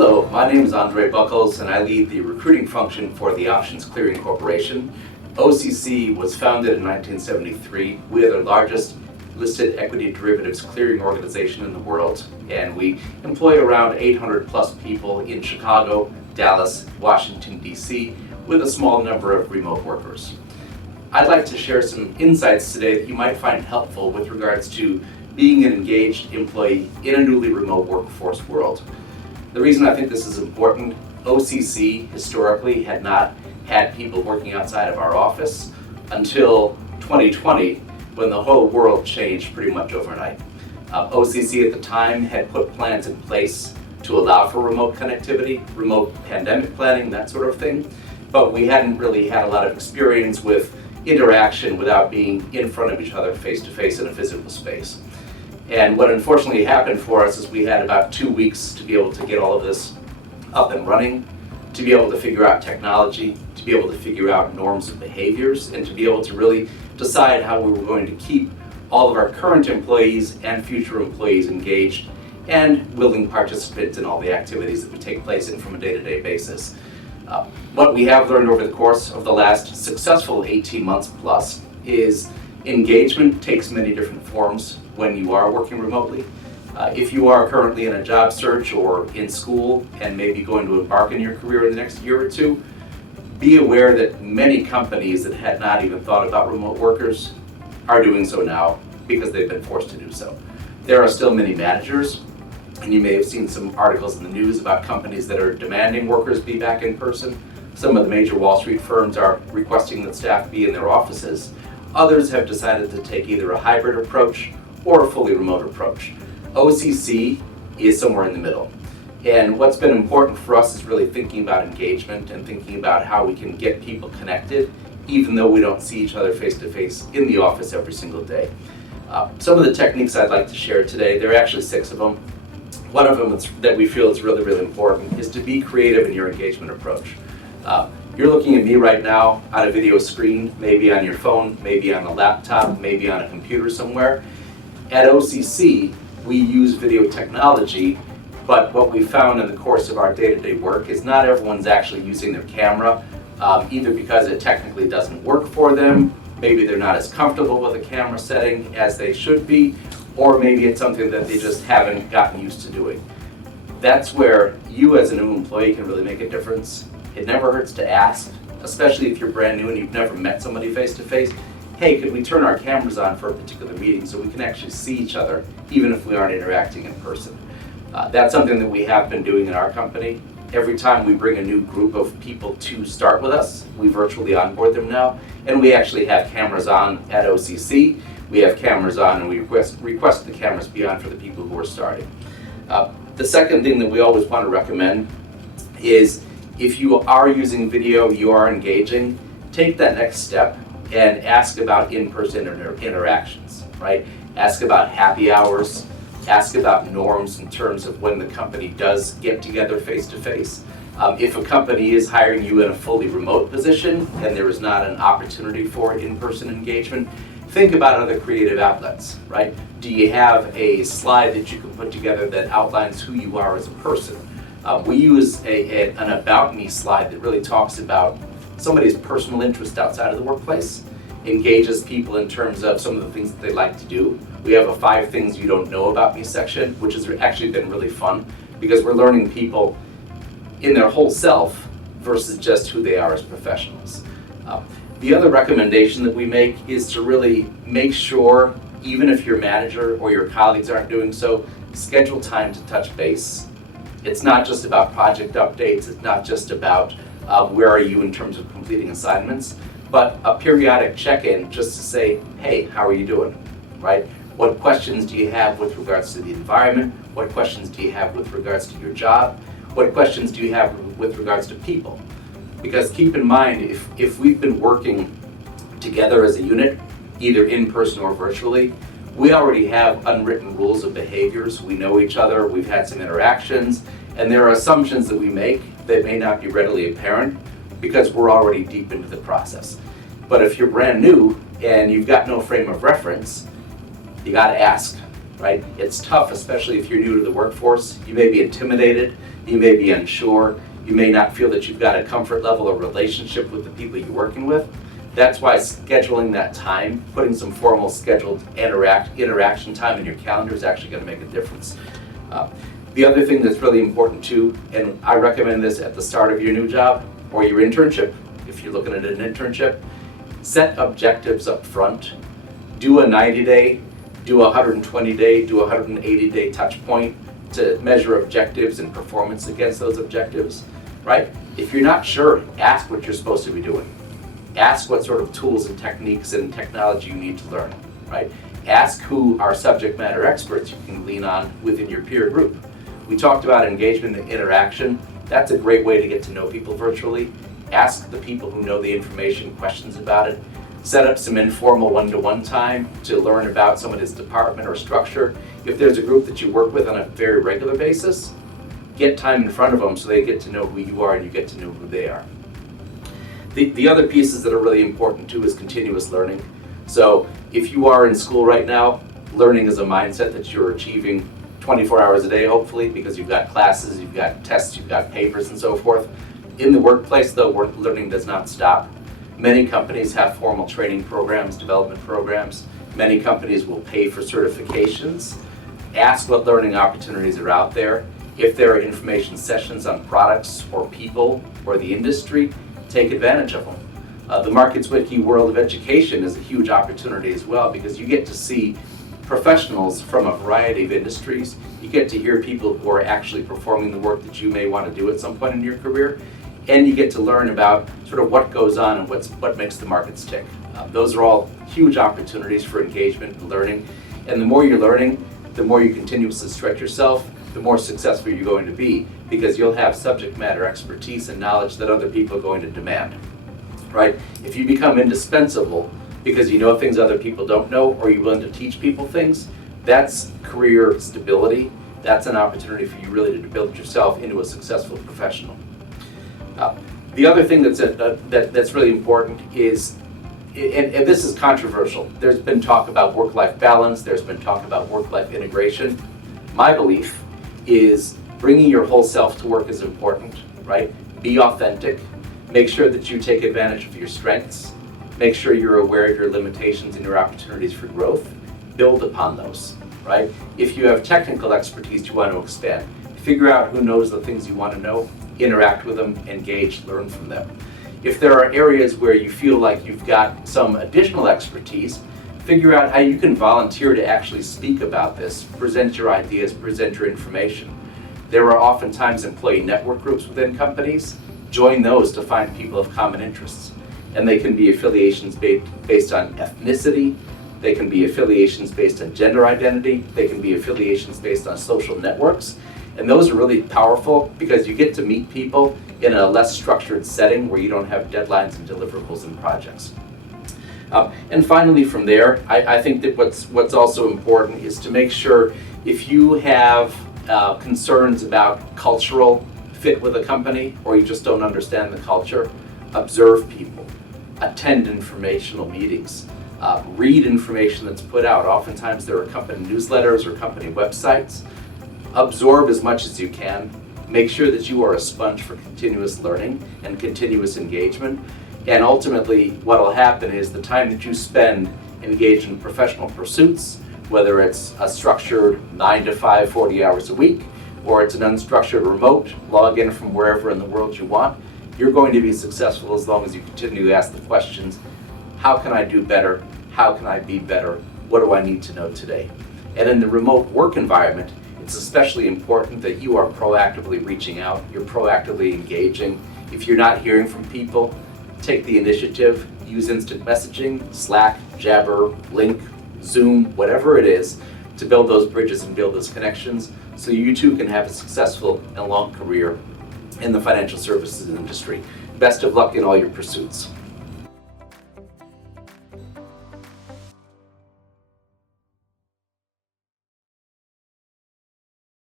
Hello, my name is Andre Buckles and I lead the recruiting function for the Options Clearing Corporation. OCC was founded in 1973. We are the largest listed equity derivatives clearing organization in the world, and we employ around 800 plus people in Chicago, Dallas, Washington, D.C., with a small number of remote workers. I'd like to share some insights today that you might find helpful with regards to being an engaged employee in a newly remote workforce world. The reason I think this is important, OCC historically had not had people working outside of our office until 2020, when the whole world changed pretty much overnight. OCC at the time had put plans in place to allow for remote connectivity, remote pandemic planning, that sort of thing, but we hadn't really had a lot of experience with interaction without being in front of each other face to face in a physical space. And what unfortunately happened for us is we had about 2 weeks to be able to get all of this up and running, to be able to figure out technology, to be able to figure out norms and behaviors, and to be able to really decide how we were going to keep all of our current employees and future employees engaged and willing participants in all the activities that would take place from a day-to-day basis. What we have learned over the course of the last successful 18 months plus is engagement takes many different forms when you are working remotely. If you are currently in a job search or in school and maybe going to embark in your career in the next year or two, be aware that many companies that had not even thought about remote workers are doing so now because they've been forced to do so. There are still many managers, and you may have seen some articles in the news about companies that are demanding workers be back in person. Some of the major Wall Street firms are requesting that staff be in their offices. Others have decided to take either a hybrid approach or a fully remote approach. OCC is somewhere in the middle. And what's been important for us is really thinking about engagement and thinking about how we can get people connected, even though we don't see each other face to face in the office every single day. Some of the techniques I'd like to share today, there are actually 6 of them. One of them that we feel is really, really important is to be creative in your engagement approach. You're looking at me right now on a video screen, maybe on your phone, maybe on a laptop, maybe on a computer somewhere. At OCC, we use video technology, but what we found in the course of our day-to-day work is not everyone's actually using their camera, either because it technically doesn't work for them, maybe they're not as comfortable with a camera setting as they should be, or maybe it's something that they just haven't gotten used to doing. That's where you as a new employee can really make a difference. It never hurts to ask, especially if you're brand new and you've never met somebody face to face. Hey, could we turn our cameras on for a particular meeting so we can actually see each other, even if we aren't interacting in person? That's something that we have been doing in our company. Every time we bring a new group of people to start with us, we virtually onboard them now, and we actually have cameras on at OCC. We have cameras on, and we request the cameras be on for the people who are starting. The second thing that we always want to recommend is if you are using video, you are engaging, take that next step and ask about in-person interactions, right? Ask about happy hours, ask about norms in terms of when the company does get together face-to-face. If a company is hiring you in a fully remote position and there is not an opportunity for in-person engagement, think about other creative outlets, right? Do you have a slide that you can put together that outlines who you are as a person? We use an About Me slide that really talks about somebody's personal interest outside of the workplace, engages people in terms of some of the things that they like to do. We have a 5 things you don't know about me section, which has actually been really fun because we're learning people in their whole self versus just who they are as professionals. The other recommendation that we make is to really make sure, even if your manager or your colleagues aren't doing so, schedule time to touch base. It's not just about project updates, it's not just about where are you in terms of completing assignments, but a periodic check-in just to say, hey, how are you doing, right? What questions do you have with regards to the environment? What questions do you have with regards to your job? What questions do you have with regards to people? Because keep in mind, if we've been working together as a unit, either in person or virtually, we already have unwritten rules of behaviors. We know each other, we've had some interactions, and there are assumptions that we make that may not be readily apparent because we're already deep into the process. But if you're brand new and you've got no frame of reference, you got to ask. right? It's tough, especially if you're new to the workforce. You may be intimidated, you may be unsure, you may not feel that you've got a comfort level or relationship with the people you're working with. That's why scheduling that time, putting some formal scheduled interaction time in your calendar is actually going to make a difference. The other thing that's really important too, and I recommend this at the start of your new job or your internship, if you're looking at an internship, set objectives up front. Do a 90-day, do a 120-day, do a 180-day touch point to measure objectives and performance against those objectives, right? If you're not sure, ask what you're supposed to be doing. Ask what sort of tools and techniques and technology you need to learn, right? Ask who are subject matter experts you can lean on within your peer group. We talked about engagement and interaction. That's a great way to get to know people virtually. Ask the people who know the information questions about it. Set up some informal one-to-one time to learn about someone's department or structure. If there's a group that you work with on a very regular basis, get time in front of them so they get to know who you are and you get to know who they are. The other pieces that are really important too is continuous learning. So if you are in school right now, learning is a mindset that you're achieving 24 hours a day, hopefully, because you've got classes, you've got tests, you've got papers and so forth. In the workplace though, learning does not stop. Many companies have formal training programs, development programs. Many companies will pay for certifications. Ask what learning opportunities are out there. If there are information sessions on products or people or the industry, take advantage of them. The MarketsWiki World of Education is a huge opportunity as well because you get to see professionals from a variety of industries. You get to hear people who are actually performing the work that you may want to do at some point in your career, and you get to learn about sort of what goes on and what makes the markets tick. Those are all huge opportunities for engagement and learning, and the more you're learning, the more you continuously stretch yourself, the more successful you're going to be because you'll have subject matter expertise and knowledge that other people are going to demand, right? If you become indispensable because you know things other people don't know or you're willing to teach people things, that's career stability. That's an opportunity for you really to build yourself into a successful professional. The other thing that's really important is, and this is controversial, there's been talk about work-life balance, there's been talk about work-life integration. My belief is bringing your whole self to work is important, right? Be authentic, make sure that you take advantage of your strengths, make sure you're aware of your limitations and your opportunities for growth, build upon those, right? If you have technical expertise you want to expand, figure out who knows the things you want to know, interact with them, engage, learn from them. If there are areas where you feel like you've got some additional expertise, figure out how you can volunteer to actually speak about this, present your ideas, present your information. There are oftentimes employee network groups within companies. Join those to find people of common interests. And they can be affiliations based on ethnicity, they can be affiliations based on gender identity, they can be affiliations based on social networks. And those are really powerful because you get to meet people in a less structured setting where you don't have deadlines and deliverables and projects. And finally from there, I think that what's also important is to make sure if you have concerns about cultural fit with a company or you just don't understand the culture, observe people, attend informational meetings, read information that's put out. Oftentimes there are company newsletters or company websites. Absorb as much as you can. Make sure that you are a sponge for continuous learning and continuous engagement. And ultimately, what will happen is the time that you spend engaged in professional pursuits, whether it's a structured 9 to 5, 40 hours a week, or it's an unstructured remote, log in from wherever in the world you want, you're going to be successful as long as you continue to ask the questions, how can I do better? How can I be better? What do I need to know today? And in the remote work environment, it's especially important that you are proactively reaching out, you're proactively engaging. If you're not hearing from people, take the initiative, use instant messaging, Slack, Jabber, Link, Zoom, whatever it is, to build those bridges and build those connections so you too can have a successful and long career in the financial services industry. Best of luck in all your pursuits.